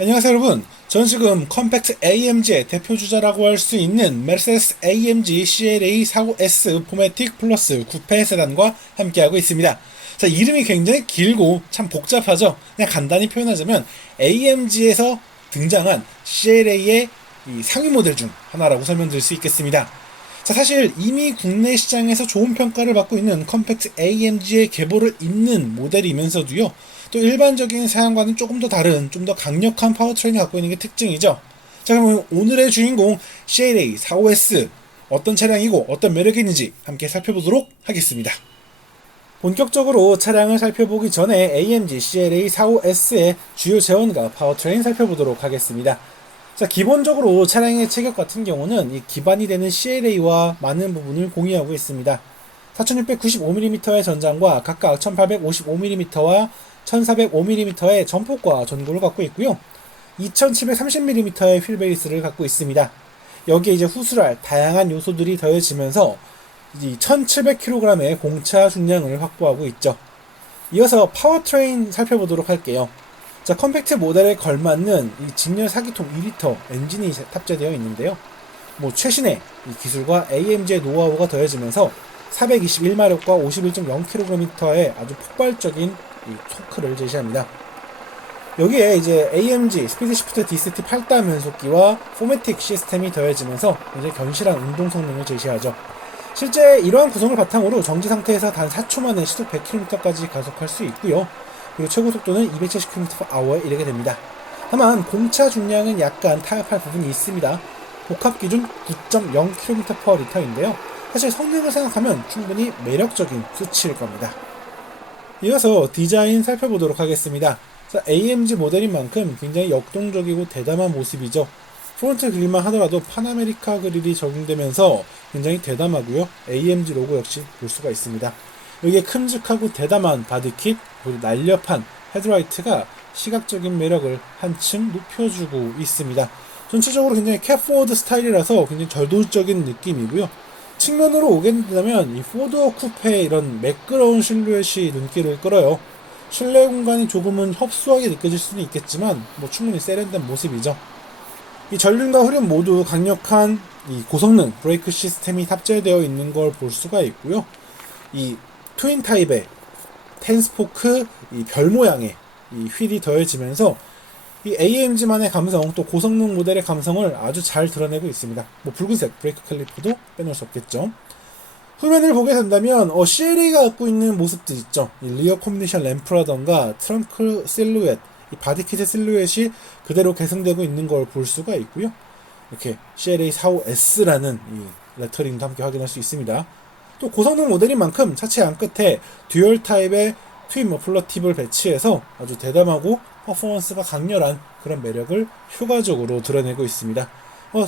안녕하세요 여러분. 저는 지금 컴팩트 AMG의 대표주자라고 할 수 있는 메르세데스 AMG CLA45S 포매틱 플러스 쿠페 세단과 함께하고 있습니다. 자, 이름이 굉장히 길고 참 복잡하죠. 그냥 간단히 표현하자면 AMG에서 등장한 CLA의 상위 모델 중 하나라고 설명드릴 수 있겠습니다. 자, 사실 이미 국내 시장에서 좋은 평가를 받고 있는 컴팩트 AMG의 계보를 잇는 모델이면서도요, 또 일반적인 사양과는 조금 더 다른, 좀 더 강력한 파워트레인을 갖고 있는 게 특징이죠. 자, 그럼 오늘의 주인공 CLA45S 어떤 차량이고 어떤 매력이 있는지 함께 살펴보도록 하겠습니다. 본격적으로 차량을 살펴보기 전에 AMG CLA45S의 주요 제원과 파워트레인 살펴보도록 하겠습니다. 자, 기본적으로 차량의 체격 같은 경우는 이 기반이 되는 CLA와 많은 부분을 공유하고 있습니다. 4695mm의 전장과 각각 1855mm와 1405mm의 전폭과 전고를 갖고 있고요. 2730mm의 휠베이스를 갖고 있습니다. 여기에 이제 후술할 다양한 요소들이 더해지면서 1700kg의 공차 중량을 확보하고 있죠. 이어서 파워트레인 살펴보도록 할게요. 자, 컴팩트 모델에 걸맞는 이 직렬 4기통 2리터 엔진이 탑재되어 있는데요. 최신의 이 기술과 AMG의 노하우가 더해지면서 421마력과 51.0kgm의 아주 폭발적인 이 토크를 제시합니다. 여기에 이제 AMG 스피드 시프트 DCT 8단 변속기와 포매틱 시스템이 더해지면서 굉장히 견실한 운동 성능을 제시하죠. 실제 이러한 구성을 바탕으로 정지 상태에서 단 4초 만에 시속 100km까지 가속할 수 있고요. 그리고 최고 속도는 270km/h에 이르게 됩니다. 다만 공차 중량은 약간 타협할 부분이 있습니다. 복합 기준 9.0km/L인데요. 사실 성능을 생각하면 충분히 매력적인 수치일 겁니다. 이어서 디자인 살펴보도록 하겠습니다. 자, AMG 모델인 만큼 굉장히 역동적이고 대담한 모습이죠. 프론트 그릴만 하더라도 파나메리카 그릴이 적용되면서 굉장히 대담하고요. AMG 로고 역시 볼 수가 있습니다. 여기에 큼직하고 대담한 바디킷, 그리고 날렵한 헤드라이트가 시각적인 매력을 한층 높여주고 있습니다. 전체적으로 굉장히 캣포워드 스타일이라서 굉장히 저돌적인 느낌이고요. 측면으로 오게 된다면 이 4도어 쿠페의 이런 매끄러운 실루엣이 눈길을 끌어요. 실내 공간이 조금은 협소하게 느껴질 수는 있겠지만 충분히 세련된 모습이죠. 이 전륜과 후륜 모두 강력한 이 고성능 브레이크 시스템이 탑재되어 있는 걸 볼 수가 있고요. 이 트윈 타입의 10스포크 이 별 모양의 이 휠이 더해지면서 이 AMG만의 감성, 또 고성능 모델의 감성을 아주 잘 드러내고 있습니다. 붉은색 브레이크 클리프도 빼놓을 수 없겠죠. 후면을 보게 된다면 CLA가 갖고 있는 모습들 있죠. 이 리어 콤비네이션 램프라던가 트렁크 실루엣, 이 바디킷의 실루엣이 그대로 개선되고 있는 걸 볼 수가 있고요. 이렇게 CLA45S라는 이 레터링도 함께 확인할 수 있습니다. 또 고성능 모델인 만큼 차체 안끝에 듀얼 타입의 트윈 머플러 팁을 배치해서 아주 대담하고 퍼포먼스가 강렬한 그런 매력을 효과적으로 드러내고 있습니다.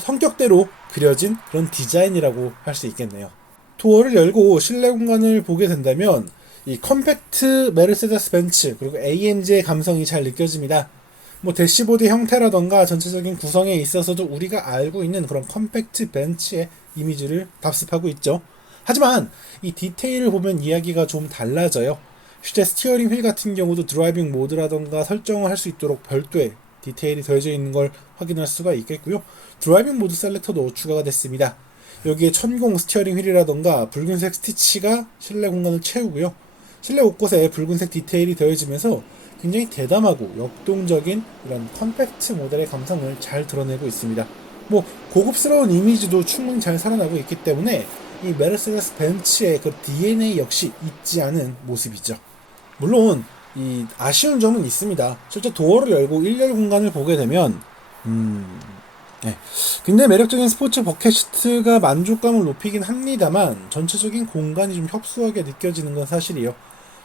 성격대로 그려진 그런 디자인이라고 할 수 있겠네요. 도어를 열고 실내 공간을 보게 된다면 이 컴팩트 메르세데스 벤츠 그리고 AMG의 감성이 잘 느껴집니다. 대시보드 형태라던가 전체적인 구성에 있어서도 우리가 알고 있는 그런 컴팩트 벤츠의 이미지를 답습하고 있죠. 하지만 이 디테일을 보면 이야기가 좀 달라져요. 실제 스티어링 휠 같은 경우도 드라이빙 모드라던가 설정을 할 수 있도록 별도의 디테일이 더해져 있는 걸 확인할 수가 있겠고요. 드라이빙 모드 셀렉터도 추가가 됐습니다. 여기에 천공 스티어링 휠이라던가 붉은색 스티치가 실내 공간을 채우고요. 실내 곳곳에 붉은색 디테일이 더해지면서 굉장히 대담하고 역동적인 이런 컴팩트 모델의 감성을 잘 드러내고 있습니다. 고급스러운 이미지도 충분히 잘 살아나고 있기 때문에 이 메르세데스 벤츠의 그 DNA 역시 잊지 않은 모습이죠. 물론 이 아쉬운 점은 있습니다. 실제 도어를 열고 일렬 공간을 보게 되면 굉장히 매력적인 스포츠 버켓 시트가 만족감을 높이긴 합니다만 전체적인 공간이 좀 협소하게 느껴지는 건 사실이에요.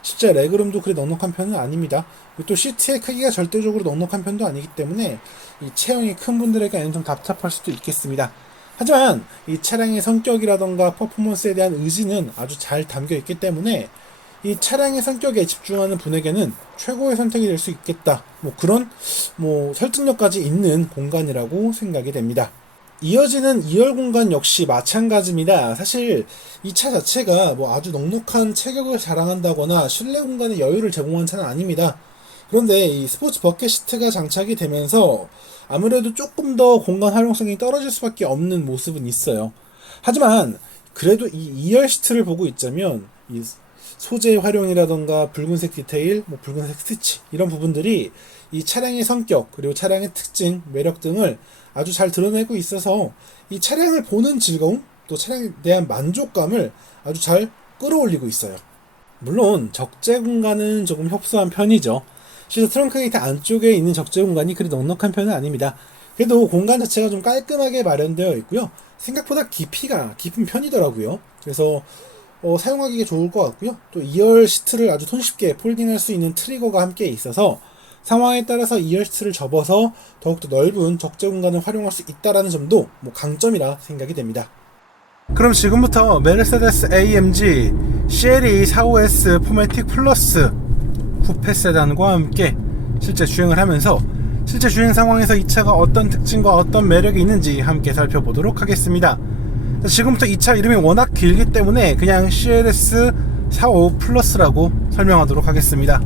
실제 레그룸도 그리 넉넉한 편은 아닙니다. 그리고 또 시트의 크기가 절대적으로 넉넉한 편도 아니기 때문에 이 체형이 큰 분들에게는 좀 답답할 수도 있겠습니다. 하지만 이 차량의 성격이라던가 퍼포먼스에 대한 의지는 아주 잘 담겨 있기 때문에 이 차량의 성격에 집중하는 분에게는 최고의 선택이 될 수 있겠다. 그런 설득력까지 있는 공간이라고 생각이 됩니다. 이어지는 2열 공간 역시 마찬가지입니다. 사실 이 차 자체가 아주 넉넉한 체격을 자랑한다거나 실내 공간에 여유를 제공한 차는 아닙니다. 그런데 이 스포츠 버켓 시트가 장착이 되면서 아무래도 조금 더 공간 활용성이 떨어질 수밖에 없는 모습은 있어요. 하지만 그래도 이 2열 시트를 보고 있자면 이 소재 활용이라던가 붉은색 디테일, 뭐 붉은색 스티치 이런 부분들이 이 차량의 성격 그리고 차량의 특징, 매력 등을 아주 잘 드러내고 있어서 이 차량을 보는 즐거움 또 차량에 대한 만족감을 아주 잘 끌어올리고 있어요. 물론 적재 공간은 조금 협소한 편이죠. 실제 트렁크 게이트 안쪽에 있는 적재 공간이 그리 넉넉한 편은 아닙니다. 그래도 공간 자체가 좀 깔끔하게 마련되어 있고요. 생각보다 깊이가 깊은 편이더라고요. 그래서 사용하기 좋을 것 같고요. 또 2열 시트를 아주 손쉽게 폴딩할 수 있는 트리거가 함께 있어서 상황에 따라서 2열 시트를 접어서 더욱더 넓은 적재 공간을 활용할 수 있다는 점도 강점이라 생각이 됩니다. 그럼 지금부터 메르세데스 AMG CLE 45S 포매틱 플러스 쿠페 세단과 함께 실제 주행을 하면서 실제 주행 상황에서 이 차가 어떤 특징과 어떤 매력이 있는지 함께 살펴보도록 하겠습니다. 지금부터 이 차 이름이 워낙 길기 때문에 그냥 CLS 45 플러스라고 설명하도록 하겠습니다.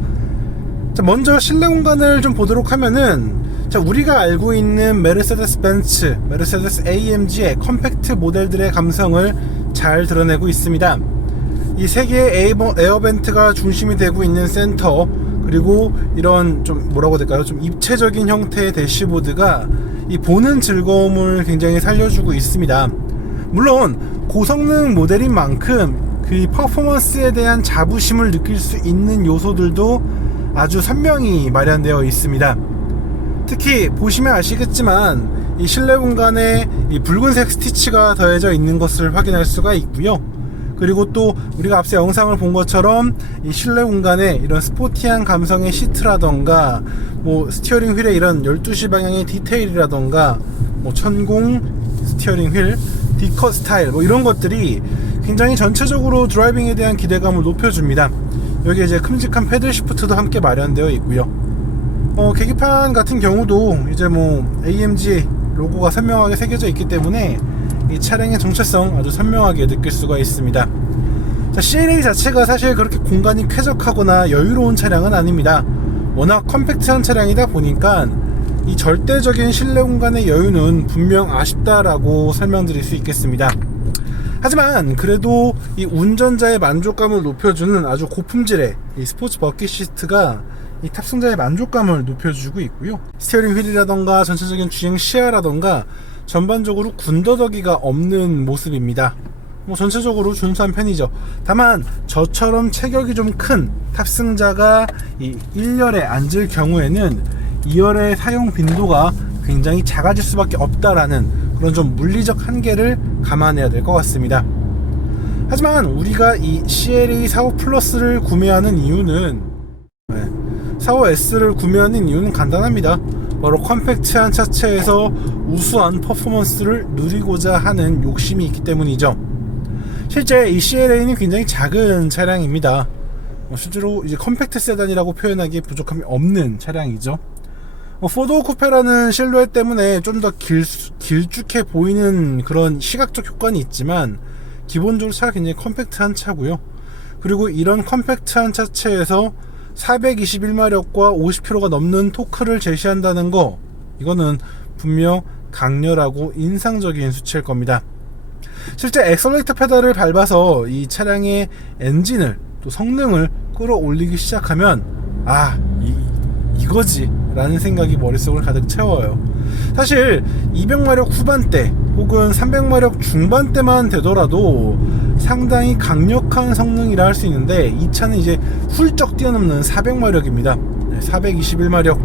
자, 먼저 실내 공간을 좀 보도록 하면은 우리가 알고 있는 메르세데스 벤츠, 메르세데스 AMG의 컴팩트 모델들의 감성을 잘 드러내고 있습니다. 이 세 개의 에어벤트가 중심이 되고 있는 센터, 그리고 이런 좀 뭐라고 해야 될까요? 좀 입체적인 형태의 대시보드가 이 보는 즐거움을 굉장히 살려주고 있습니다. 물론 고성능 모델인 만큼 그 퍼포먼스에 대한 자부심을 느낄 수 있는 요소들도 아주 선명히 마련되어 있습니다. 특히 보시면 아시겠지만 이 실내 공간에 이 붉은색 스티치가 더해져 있는 것을 확인할 수가 있고요. 그리고 또 우리가 앞서 영상을 본 것처럼 이 실내 공간에 이런 스포티한 감성의 시트라던가 뭐 스티어링 휠의 이런 12시 방향의 디테일이라던가 뭐 천공 스티어링 휠, D컷 스타일 뭐 이런 것들이 굉장히 전체적으로 드라이빙에 대한 기대감을 높여줍니다. 여기 이제 큼직한 패들 시프트도 함께 마련되어 있고요. 계기판 같은 경우도 이제 뭐 AMG 로고가 선명하게 새겨져 있기 때문에 이 차량의 정체성 아주 선명하게 느낄 수가 있습니다. 자, CLA 자체가 사실 그렇게 공간이 쾌적하거나 여유로운 차량은 아닙니다. 워낙 컴팩트한 차량이다 보니까 이 절대적인 실내 공간의 여유는 분명 아쉽다라고 설명드릴 수 있겠습니다. 하지만 그래도 이 운전자의 만족감을 높여주는 아주 고품질의 이 스포츠 버킷 시트가 이 탑승자의 만족감을 높여주고 있고요. 스티어링 휠이라던가 전체적인 주행 시야라던가 전반적으로 군더더기가 없는 모습입니다. 뭐 전체적으로 준수한 편이죠. 다만 저처럼 체격이 좀 큰 탑승자가 이 1열에 앉을 경우에는 2열의 사용 빈도가 굉장히 작아질 수밖에 없다라는 그런 좀 물리적 한계를 감안해야 될 것 같습니다. 하지만 우리가 이 CLE 45 플러스를 구매하는 이유는 45S를 구매하는 이유는 간단합니다. 바로 컴팩트한 차체에서 우수한 퍼포먼스를 누리고자 하는 욕심이 있기 때문이죠. 실제 이 CLA는 굉장히 작은 차량입니다. 실제로 이제 컴팩트 세단이라고 표현하기에 부족함이 없는 차량이죠. 포도 쿠페라는 실루엣 때문에 좀 더 길쭉해 보이는 그런 시각적 효과는 있지만 기본적으로 차가 굉장히 컴팩트한 차고요. 그리고 이런 컴팩트한 차체에서 421마력과 50kg가 넘는 토크를 제시한다는 거, 이거는 분명 강렬하고 인상적인 수치일 겁니다. 실제 엑셀레이터 페달을 밟아서 이 차량의 엔진을 또 성능을 끌어올리기 시작하면 이거지 라는 생각이 머릿속을 가득 채워요. 사실 200마력 후반대 혹은 300마력 중반대만 되더라도 상당히 강력한 성능이라 할 수 있는데 이 차는 이제 훌쩍 뛰어넘는 400마력입니다. 421마력.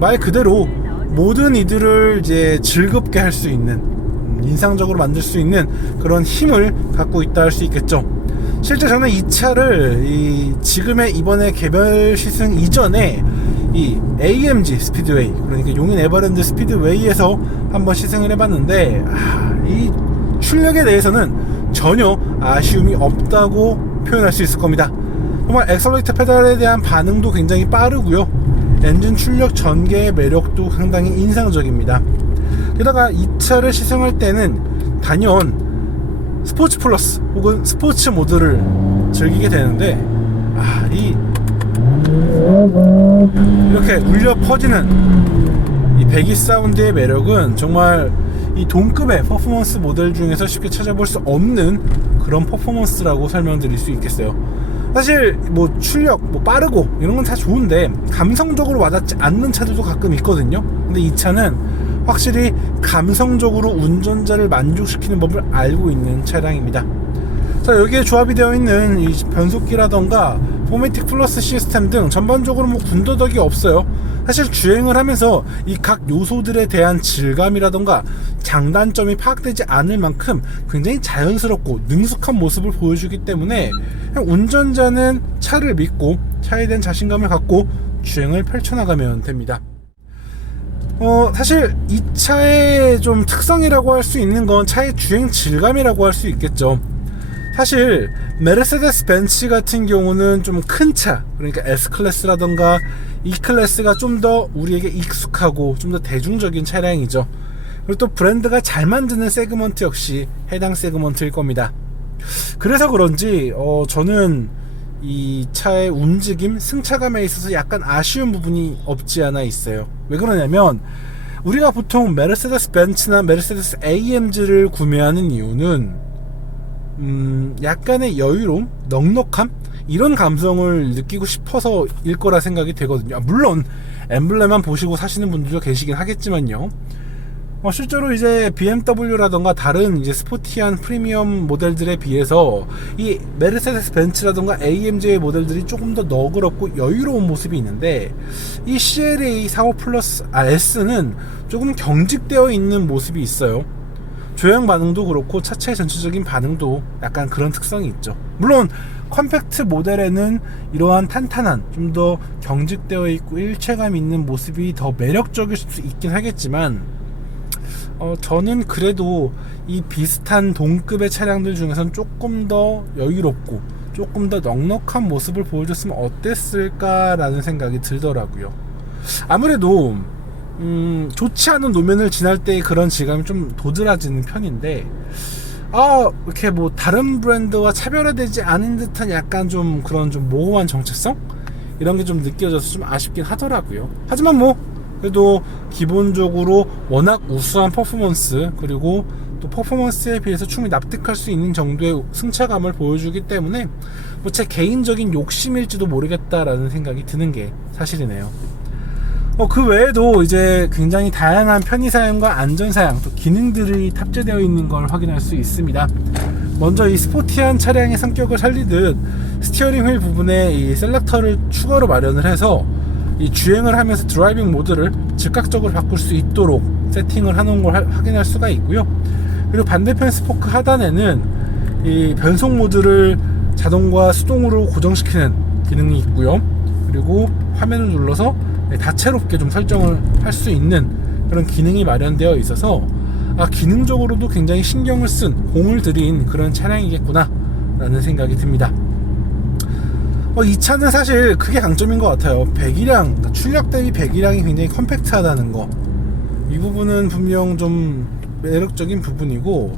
말 그대로 모든 이들을 이제 즐겁게 할 수 있는, 인상적으로 만들 수 있는 그런 힘을 갖고 있다 할 수 있겠죠. 실제 저는 이 차를 지금의 이번에 개별 시승 이전에 이 AMG 스피드웨이, 그러니까 용인 에버랜드 스피드웨이에서 한번 시승을 해봤는데 이 출력에 대해서는 전혀 아쉬움이 없다고 표현할 수 있을 겁니다. 정말 엑셀레이터 페달에 대한 반응도 굉장히 빠르고요. 엔진 출력 전개의 매력도 상당히 인상적입니다. 게다가 이 차를 시승할 때는 단연 스포츠 플러스 혹은 스포츠 모드를 즐기게 되는데 이 이렇게 울려 퍼지는 이 배기 사운드의 매력은 정말 이 동급의 퍼포먼스 모델 중에서 쉽게 찾아볼 수 없는 그런 퍼포먼스라고 설명드릴 수 있겠어요. 사실 뭐 출력, 뭐 빠르고 이런 건 다 좋은데 감성적으로 와닿지 않는 차들도 가끔 있거든요. 근데 이 차는 확실히 감성적으로 운전자를 만족시키는 법을 알고 있는 차량입니다. 자, 여기에 조합이 되어 있는 이 변속기라던가 포매틱 플러스 시스템 등 전반적으로 뭐 군더더기 없어요. 사실 주행을 하면서 이 각 요소들에 대한 질감이라던가 장단점이 파악되지 않을 만큼 굉장히 자연스럽고 능숙한 모습을 보여주기 때문에 그냥 운전자는 차를 믿고 차에 대한 자신감을 갖고 주행을 펼쳐나가면 됩니다. 사실 이 차의 좀 특성이라고 할 수 있는 건 차의 주행 질감이라고 할 수 있겠죠. 사실 메르세데스 벤츠 같은 경우는 좀 큰 차, 그러니까 S클래스라던가 E클래스가 좀 더 우리에게 익숙하고 좀 더 대중적인 차량이죠. 그리고 또 브랜드가 잘 만드는 세그먼트 역시 해당 세그먼트일 겁니다. 그래서 그런지 저는 이 차의 움직임, 승차감에 있어서 약간 아쉬운 부분이 없지 않아 있어요. 왜 그러냐면 우리가 보통 메르세데스 벤츠나 메르세데스 AMG를 구매하는 이유는 약간의 여유로움, 넉넉함 이런 감성을 느끼고 싶어서일 거라 생각이 되거든요. 물론 엠블렘만 보시고 사시는 분들도 계시긴 하겠지만요. 실제로 이제 BMW라던가 다른 이제 스포티한 프리미엄 모델들에 비해서 이 메르세데스 벤츠라던가 AMG의 모델들이 조금 더 너그럽고 여유로운 모습이 있는데 이 CLA 45 플러스 S는 조금 경직되어 있는 모습이 있어요. 조형 반응도 그렇고 차체의 전체적인 반응도 약간 그런 특성이 있죠. 물론 컴팩트 모델에는 이러한 탄탄한 좀 더 경직되어 있고 일체감 있는 모습이 더 매력적일 수 있긴 하겠지만 저는 그래도 이 비슷한 동급의 차량들 중에서는 조금 더 여유롭고 조금 더 넉넉한 모습을 보여줬으면 어땠을까라는 생각이 들더라고요. 아무래도 좋지 않은 노면을 지날 때의 그런 질감이 좀 도드라지는 편인데 이렇게 뭐 다른 브랜드와 차별화되지 않은 듯한 약간 좀 그런 좀 모호한 정체성? 이런 게 좀 느껴져서 좀 아쉽긴 하더라고요. 하지만 뭐 그래도 기본적으로 워낙 우수한 퍼포먼스, 그리고 또 퍼포먼스에 비해서 충분히 납득할 수 있는 정도의 승차감을 보여주기 때문에 뭐 제 개인적인 욕심일지도 모르겠다라는 생각이 드는 게 사실이네요. 그 외에도 이제 굉장히 다양한 편의사양과 안전사양, 또 기능들이 탑재되어 있는 걸 확인할 수 있습니다. 먼저 이 스포티한 차량의 성격을 살리듯 스티어링 휠 부분에 이 셀렉터를 추가로 마련을 해서 이 주행을 하면서 드라이빙 모드를 즉각적으로 바꿀 수 있도록 세팅을 해놓은 걸 확인할 수가 있고요. 그리고 반대편 스포크 하단에는 이 변속 모드를 자동과 수동으로 고정시키는 기능이 있고요. 그리고 화면을 눌러서 다채롭게 좀 설정을 할 수 있는 그런 기능이 마련되어 있어서 기능적으로도 굉장히 신경을 쓴, 공을 들인 그런 차량이겠구나 라는 생각이 듭니다. 이 차는 사실 그게 강점인 것 같아요. 배기량, 그러니까 출력 대비 배기량이 굉장히 컴팩트하다는 거, 이 부분은 분명 좀 매력적인 부분이고,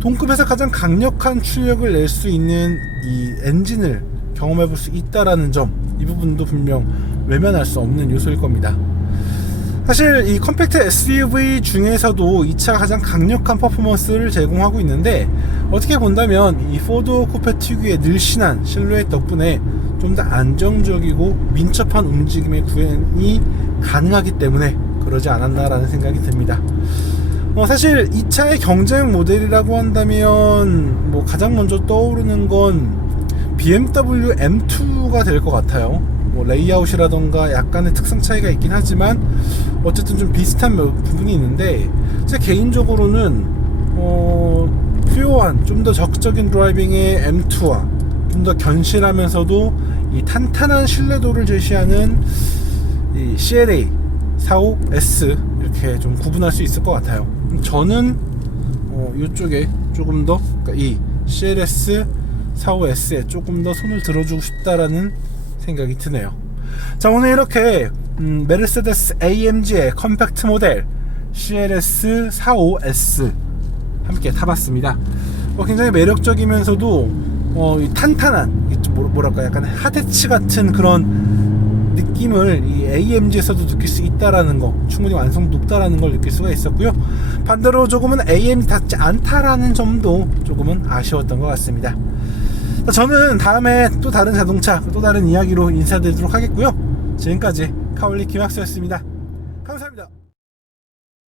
동급에서 가장 강력한 출력을 낼 수 있는 이 엔진을 경험해 볼 수 있다라는 점, 이 부분도 분명 외면할 수 없는 요소일 겁니다. 사실 이 컴팩트 SUV 중에서도 이 차가 가장 강력한 퍼포먼스를 제공하고 있는데, 어떻게 본다면 이 포드 쿠페 특유의 늘씬한 실루엣 덕분에 좀 더 안정적이고 민첩한 움직임의 구현이 가능하기 때문에 그러지 않았나라는 생각이 듭니다. 사실 이 차의 경쟁 모델이라고 한다면 뭐 가장 먼저 떠오르는 건 BMW M2가 될 것 같아요. 뭐 레이아웃이라던가 약간의 특성 차이가 있긴 하지만 어쨌든 좀 비슷한 부분이 있는데, 제 개인적으로는 퓨어한 좀 더 적극적인 드라이빙의 M2와 좀 더 견실하면서도 이 탄탄한 신뢰도를 제시하는 이 CLA 45S 이렇게 좀 구분할 수 있을 것 같아요. 저는 이쪽에 조금 더, 그러니까 이 CLS 45S에 조금 더 손을 들어주고 싶다라는 생각이 드네요. 자, 오늘 이렇게 메르세데스 AMG의 컴팩트 모델 CLS 45S 함께 타봤습니다. 굉장히 매력적이면서도 이 탄탄한, 뭐랄까 약간 하데츠 같은 그런 느낌을 이 AMG에서도 느낄 수 있다라는 거, 충분히 완성도 높다라는 걸 느낄 수가 있었고요. 반대로 조금은 AMG답지 않다라는 점도 조금은 아쉬웠던 것 같습니다. 저는 다음에 또 다른 자동차, 또 다른 이야기로 인사드리도록 하겠고요. 지금까지 카올리 김학수였습니다. 감사합니다.